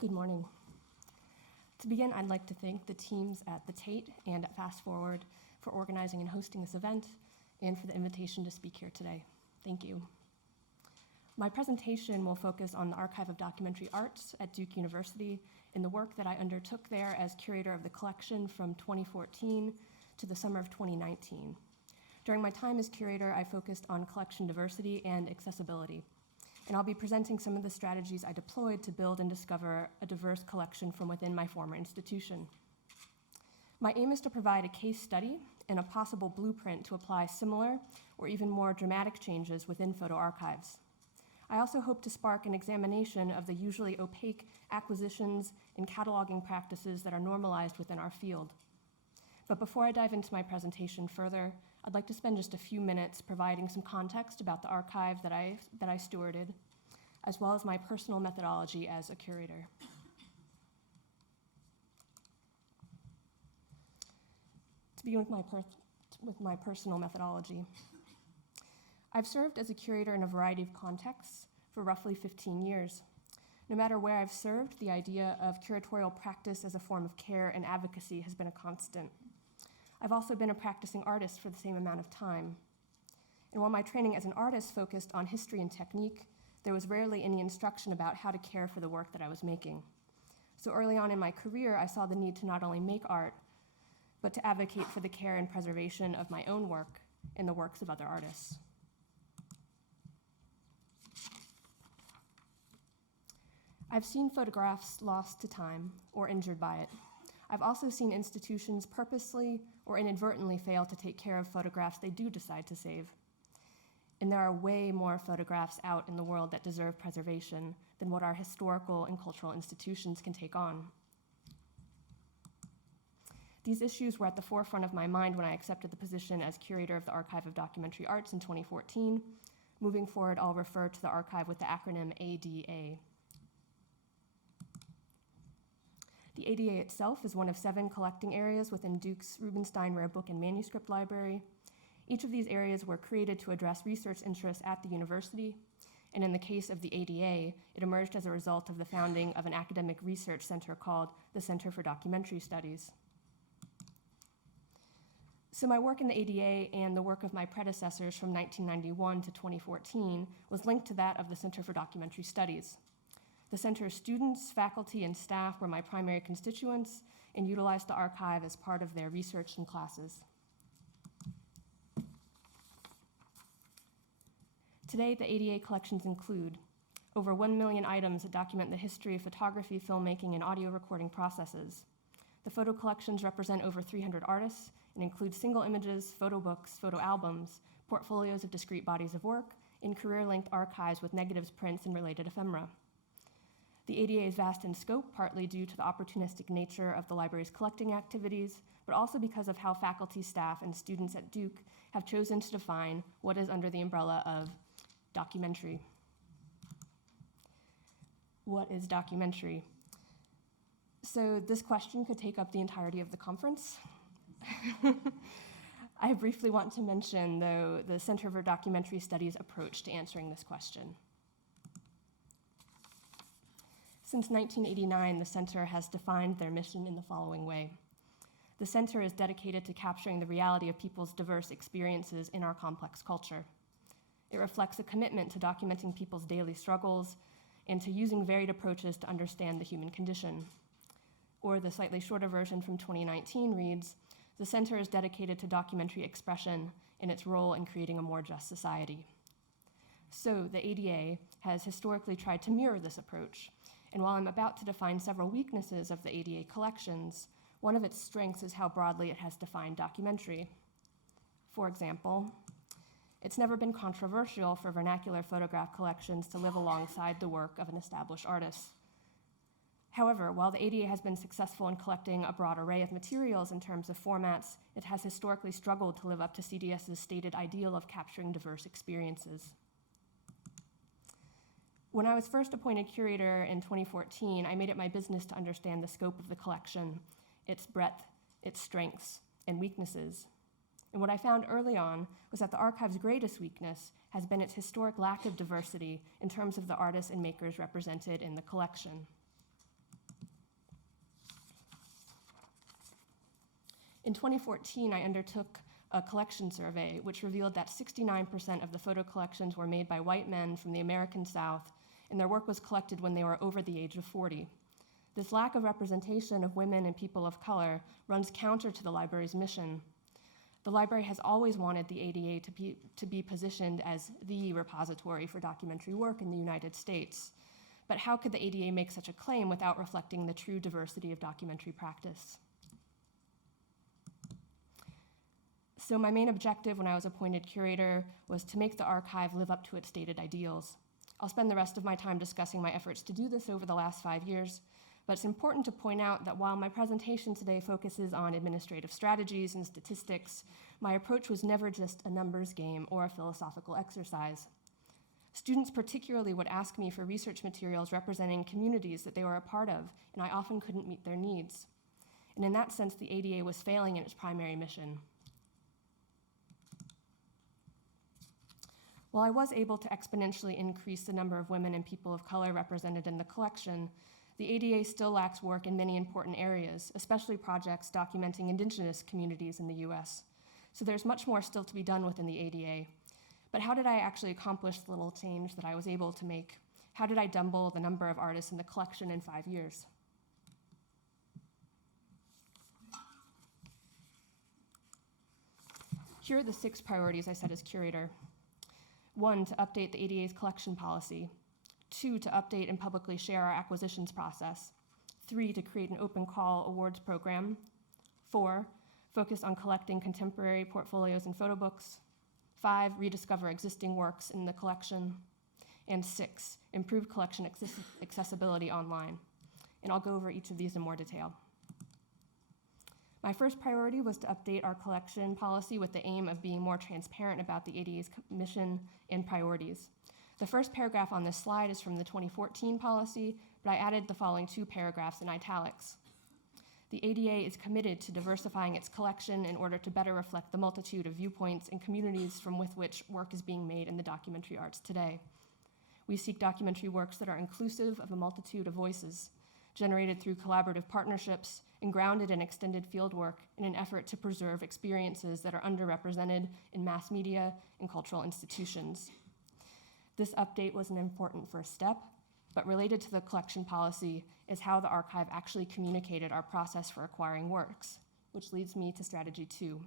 Good morning. To begin, I'd like to thank the teams at the Tate and at Fast Forward for organizing and hosting this event and for the invitation to speak here today. Thank you. My presentation will focus on the Archive of Documentary Arts at Duke University and the work that I undertook there as curator of the collection from 2014 to the summer of 2019. During my time as curator, I focused on collection diversity and accessibility. And I'll be presenting some of the strategies I deployed to build and discover a diverse collection from within my former institution. My aim is to provide a case study and a possible blueprint to apply similar or even more dramatic changes within photo archives. I also hope to spark an examination of the usually opaque acquisitions and cataloging practices that are normalized within our field. But before I dive into my presentation further, I'd like to spend just a few minutes providing some context about the archive that I stewarded, as well as my personal methodology as a curator. To begin with my personal methodology, I've served as a curator in a variety of contexts for roughly 15 years. No matter where I've served, the idea of curatorial practice as a form of care and advocacy has been a constant. I've also been a practicing artist for the same amount of time. And while my training as an artist focused on history and technique, there was rarely any instruction about how to care for the work that I was making. So early on in my career, I saw the need to not only make art, but to advocate for the care and preservation of my own work and the works of other artists. I've seen photographs lost to time or injured by it. I've also seen institutions purposely or inadvertently fail to take care of photographs they do decide to save. And there are way more photographs out in the world that deserve preservation than what our historical and cultural institutions can take on. These issues were at the forefront of my mind when I accepted the position as curator of the Archive of Documentary Arts in 2014. Moving forward, I'll refer to the archive with the acronym ADA. The ADA itself is one of 7 collecting areas within Duke's Rubenstein Rare Book and Manuscript Library. Each of these areas were created to address research interests at the university, and in the case of the ADA, it emerged as a result of the founding of an academic research center called the Center for Documentary Studies. So my work in the ADA and the work of my predecessors from 1991 to 2014 was linked to that of the Center for Documentary Studies. The center's students, faculty, and staff were my primary constituents and utilized the archive as part of their research and classes. Today, the ADA collections include over 1 million items that document the history of photography, filmmaking, and audio recording processes. The photo collections represent over 300 artists and include single images, photo books, photo albums, portfolios of discrete bodies of work, and career-length archives with negatives, prints, and related ephemera. The ADA is vast in scope, partly due to the opportunistic nature of the library's collecting activities, but also because of how faculty, staff, and students at Duke have chosen to define what is under the umbrella of documentary. What is documentary? So this question could take up the entirety of the conference. I briefly want to mention, though, the Center for Documentary Studies' approach to answering this question. Since 1989, the center has defined their mission in the following way. The center is dedicated to capturing the reality of people's diverse experiences in our complex culture. It reflects a commitment to documenting people's daily struggles and to using varied approaches to understand the human condition. Or the slightly shorter version from 2019 reads, the center is dedicated to documentary expression and its role in creating a more just society. So the ADA has historically tried to mirror this approach. And while I'm about to define several weaknesses of the ADA collections, one of its strengths is how broadly it has defined documentary. For example, it's never been controversial for vernacular photograph collections to live alongside the work of an established artist. However, while the ADA has been successful in collecting a broad array of materials in terms of formats, it has historically struggled to live up to CDS's stated ideal of capturing diverse experiences. When I was first appointed curator in 2014, I made it my business to understand the scope of the collection, its breadth, its strengths, and weaknesses. And what I found early on was that the archive's greatest weakness has been its historic lack of diversity in terms of the artists and makers represented in the collection. In 2014, I undertook a collection survey which revealed that 69% of the photo collections were made by white men from the American South, and their work was collected when they were over the age of 40. This lack of representation of women and people of color runs counter to the library's mission. The library has always wanted the ADA to be positioned as the repository for documentary work in the United States. But how could the ADA make such a claim without reflecting the true diversity of documentary practice? So my main objective when I was appointed curator was to make the archive live up to its stated ideals. I'll spend the rest of my time discussing my efforts to do this over the last 5 years, but it's important to point out that while my presentation today focuses on administrative strategies and statistics, my approach was never just a numbers game or a philosophical exercise. Students particularly would ask me for research materials representing communities that they were a part of, and I often couldn't meet their needs. And in that sense, the ADA was failing in its primary mission. While I was able to exponentially increase the number of women and people of color represented in the collection, the ADA still lacks work in many important areas, especially projects documenting indigenous communities in the US. So there's much more still to be done within the ADA. But how did I actually accomplish the little change that I was able to make? How did I double the number of artists in the collection in 5 years? Here are the 6 priorities I set as curator. 1, to update the ADA's collection policy. 2, to update and publicly share our acquisitions process. 3, to create an open call awards program. 4, focus on collecting contemporary portfolios and photo books. 5, rediscover existing works in the collection. And 6, improve collection accessibility online. And I'll go over each of these in more detail. My first priority was to update our collection policy with the aim of being more transparent about the ADA's mission and priorities. The first paragraph on this slide is from the 2014 policy, but I added the following 2 paragraphs in italics. The ADA is committed to diversifying its collection in order to better reflect the multitude of viewpoints and communities from which work is being made in the documentary arts today. We seek documentary works that are inclusive of a multitude of voices, generated through collaborative partnerships and grounded in extended fieldwork in an effort to preserve experiences that are underrepresented in mass media and cultural institutions. This update was an important first step, but related to the collection policy is how the archive actually communicated our process for acquiring works, which leads me to strategy 2,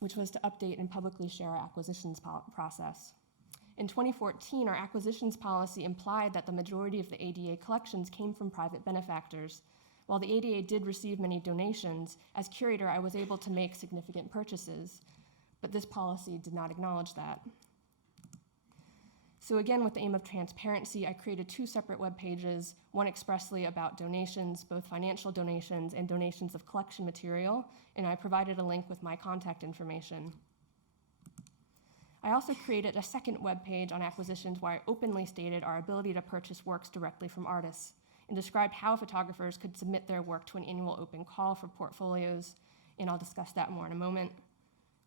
which was to update and publicly share our acquisitions process. In 2014, our acquisitions policy implied that the majority of the ADA collections came from private benefactors. While the ADA did receive many donations, as curator, I was able to make significant purchases, but this policy did not acknowledge that. So again, with the aim of transparency, I created 2 separate web pages, one expressly about donations, both financial donations and donations of collection material, and I provided a link with my contact information. I also created a second web page on acquisitions where I openly stated our ability to purchase works directly from artists and described how photographers could submit their work to an annual open call for portfolios, and I'll discuss that more in a moment.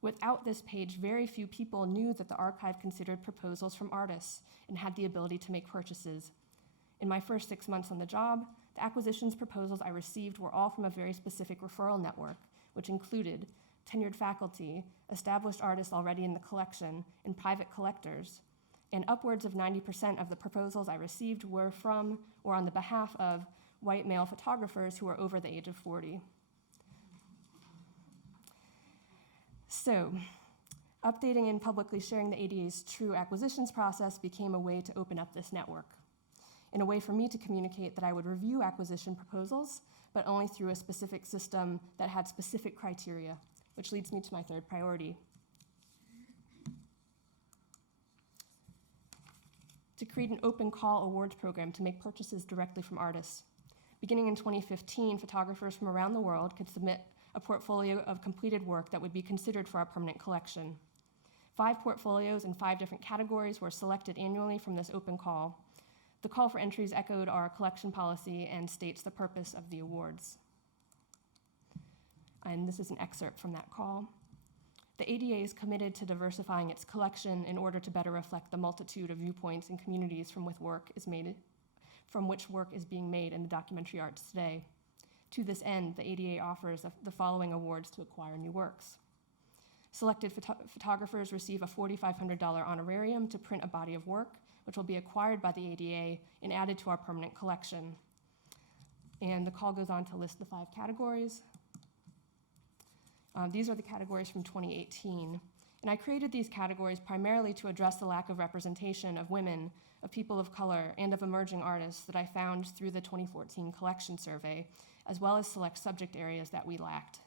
Without this page, very few people knew that the archive considered proposals from artists and had the ability to make purchases. In my first 6 months on the job, the acquisitions proposals I received were all from a very specific referral network, which included tenured faculty, established artists already in the collection, and private collectors. And upwards of 90% of the proposals I received were from or on the behalf of white male photographers who were over the age of 40. So, updating and publicly sharing the ADA's true acquisitions process became a way to open up this network, and a way for me to communicate that I would review acquisition proposals, but only through a specific system that had specific criteria, which leads me to my third priority. To create an open call awards program to make purchases directly from artists. Beginning in 2015, photographers from around the world could submit a portfolio of completed work that would be considered for our permanent collection. 5 portfolios in 5 different categories were selected annually from this open call. The call for entries echoed our collection policy and states the purpose of the awards. And this is an excerpt from that call. The ADA is committed to diversifying its collection in order to better reflect the multitude of viewpoints and communities from which work is made from which work is being made in the documentary arts today. To this end, the ADA offers the following awards to acquire new works. Selected photographers receive a $4,500 honorarium to print a body of work, which will be acquired by the ADA and added to our permanent collection. And the call goes on to list the 5 categories. These are the categories from 2018. And I created these categories primarily to address the lack of representation of women, of people of color, and of emerging artists that I found through the 2014 collection survey, as well as select subject areas that we lacked.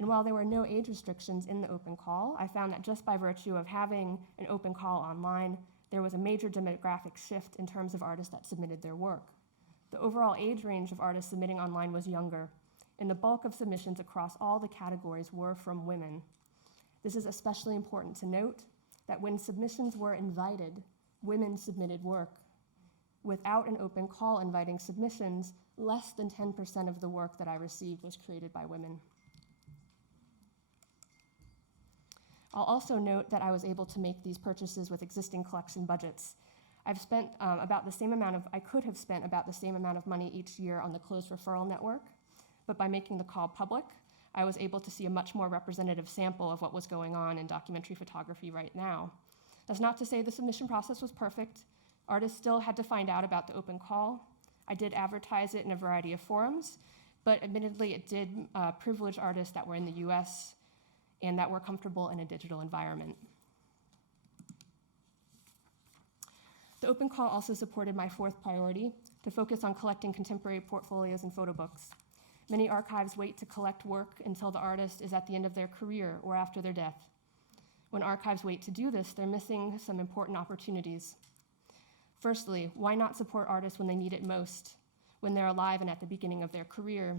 And while there were no age restrictions in the open call, I found that just by virtue of having an open call online, there was a major demographic shift in terms of artists that submitted their work. The overall age range of artists submitting online was younger, and the bulk of submissions across all the categories were from women. This is especially important to note that when submissions were invited, women submitted work. Without an open call inviting submissions, less than 10% of the work that I received was created by women. I'll also note that I was able to make these purchases with existing collection budgets. I've spent I could have spent about the same amount of money each year on the closed referral network, but by making the call public, I was able to see a much more representative sample of what was going on in documentary photography right now. That's not to say the submission process was perfect. Artists still had to find out about the open call. I did advertise it in a variety of forums, but admittedly it did privilege artists that were in the US and that were comfortable in a digital environment. The open call also supported my 4th priority, to focus on collecting contemporary portfolios and photo books. Many archives wait to collect work until the artist is at the end of their career or after their death. When archives wait to do this, they're missing some important opportunities. Firstly, why not support artists when they need it most, when they're alive and at the beginning of their career?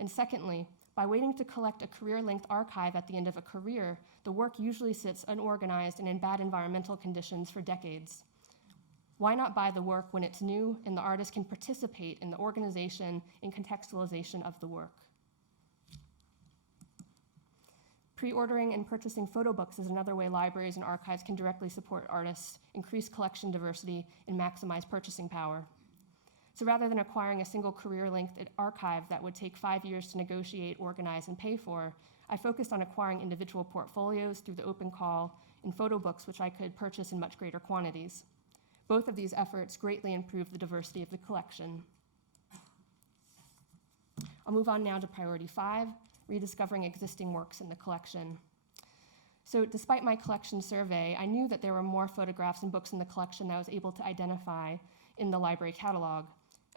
And secondly, by waiting to collect a career-length archive at the end of a career, the work usually sits unorganized and in bad environmental conditions for decades. Why not buy the work when it's new and the artist can participate in the organization and contextualization of the work? Pre-ordering and purchasing photo books is another way libraries and archives can directly support artists, increase collection diversity, and maximize purchasing power. So rather than acquiring a single career-length archive that would take 5 years to negotiate, organize, and pay for, I focused on acquiring individual portfolios through the open call and photo books, which I could purchase in much greater quantities. Both of these efforts greatly improved the diversity of the collection. I'll move on now to priority 5, rediscovering existing works in the collection. So despite my collection survey, I knew that there were more photographs and books in the collection that I was able to identify in the library catalog.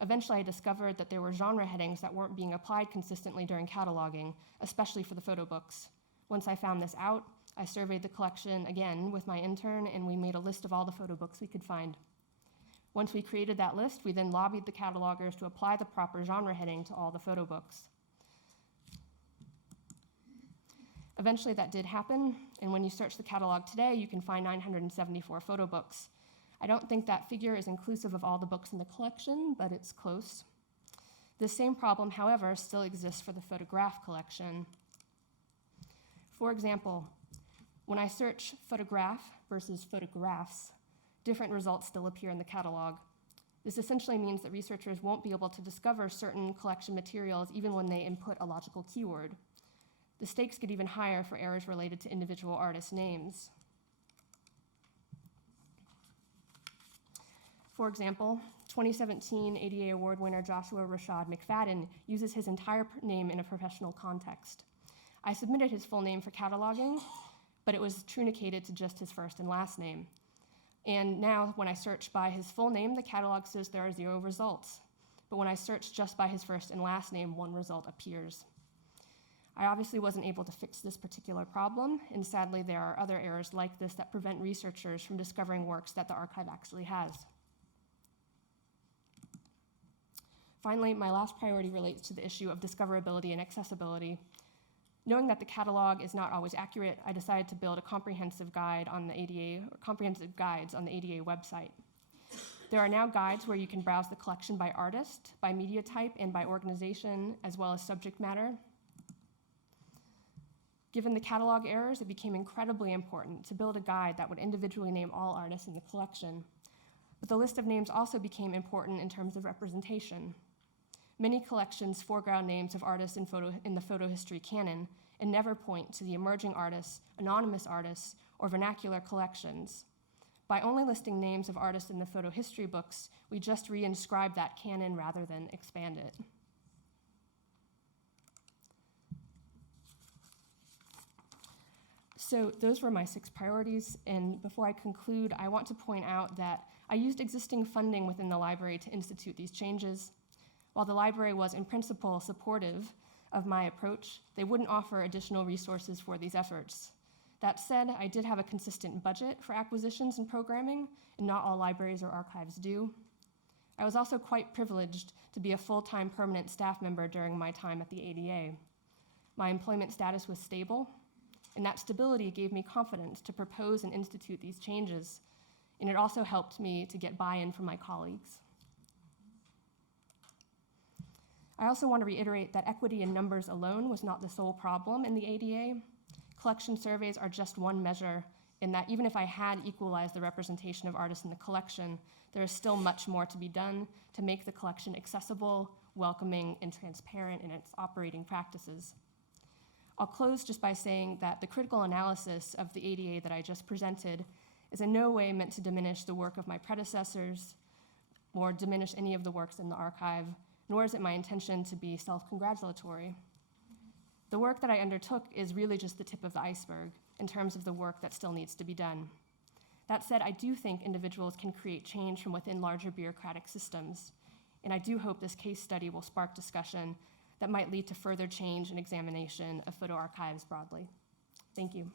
Eventually, I discovered that there were genre headings that weren't being applied consistently during cataloging, especially for the photo books. Once I found this out, I surveyed the collection again with my intern, and we made a list of all the photo books we could find. Once we created that list, we then lobbied the catalogers to apply the proper genre heading to all the photo books. Eventually, that did happen, and when you search the catalog today, you can find 974 photo books. I don't think that figure is inclusive of all the books in the collection, but it's close. This same problem, however, still exists for the photograph collection. For example, when I search photograph versus photographs, different results still appear in the catalog. This essentially means that researchers won't be able to discover certain collection materials even when they input a logical keyword. The stakes get even higher for errors related to individual artist names. For example, 2017 ADA Award winner Joshua Rashad McFadden uses his entire name in a professional context. I submitted his full name for cataloging, but it was truncated to just his first and last name. And now, when I search by his full name, the catalog says there are 0 results. But when I search just by his first and last name, 1 result appears. I obviously wasn't able to fix this particular problem, and sadly, there are other errors like this that prevent researchers from discovering works that the archive actually has. Finally, my last priority relates to the issue of discoverability and accessibility. Knowing that the catalog is not always accurate, I decided to build a comprehensive guides on the ADA website. There are now guides where you can browse the collection by artist, by media type, and by organization, as well as subject matter. Given the catalog errors, it became incredibly important to build a guide that would individually name all artists in the collection. But the list of names also became important in terms of representation. Many collections foreground names of artists in the photo history canon and never point to the emerging artists, anonymous artists, or vernacular collections. By only listing names of artists in the photo history books, we just reinscribe that canon rather than expand it. So those were my 6 priorities, and before I conclude, I want to point out that I used existing funding within the library to institute these changes. While the library was in principle supportive of my approach, they wouldn't offer additional resources for these efforts. That said, I did have a consistent budget for acquisitions and programming, and not all libraries or archives do. I was also quite privileged to be a full-time permanent staff member during my time at the ADA. My employment status was stable, and that stability gave me confidence to propose and institute these changes, and it also helped me to get buy-in from my colleagues. I also want to reiterate that equity in numbers alone was not the sole problem in the ADA. Collection surveys are just one measure, in that even if I had equalized the representation of artists in the collection, there is still much more to be done to make the collection accessible, welcoming, and transparent in its operating practices. I'll close just by saying that the critical analysis of the ADA that I just presented is in no way meant to diminish the work of my predecessors or diminish any of the works in the archive, nor is it my intention to be self-congratulatory. The work that I undertook is really just the tip of the iceberg in terms of the work that still needs to be done. That said, I do think individuals can create change from within larger bureaucratic systems, and I do hope this case study will spark discussion that might lead to further change and examination of photo archives broadly. Thank you.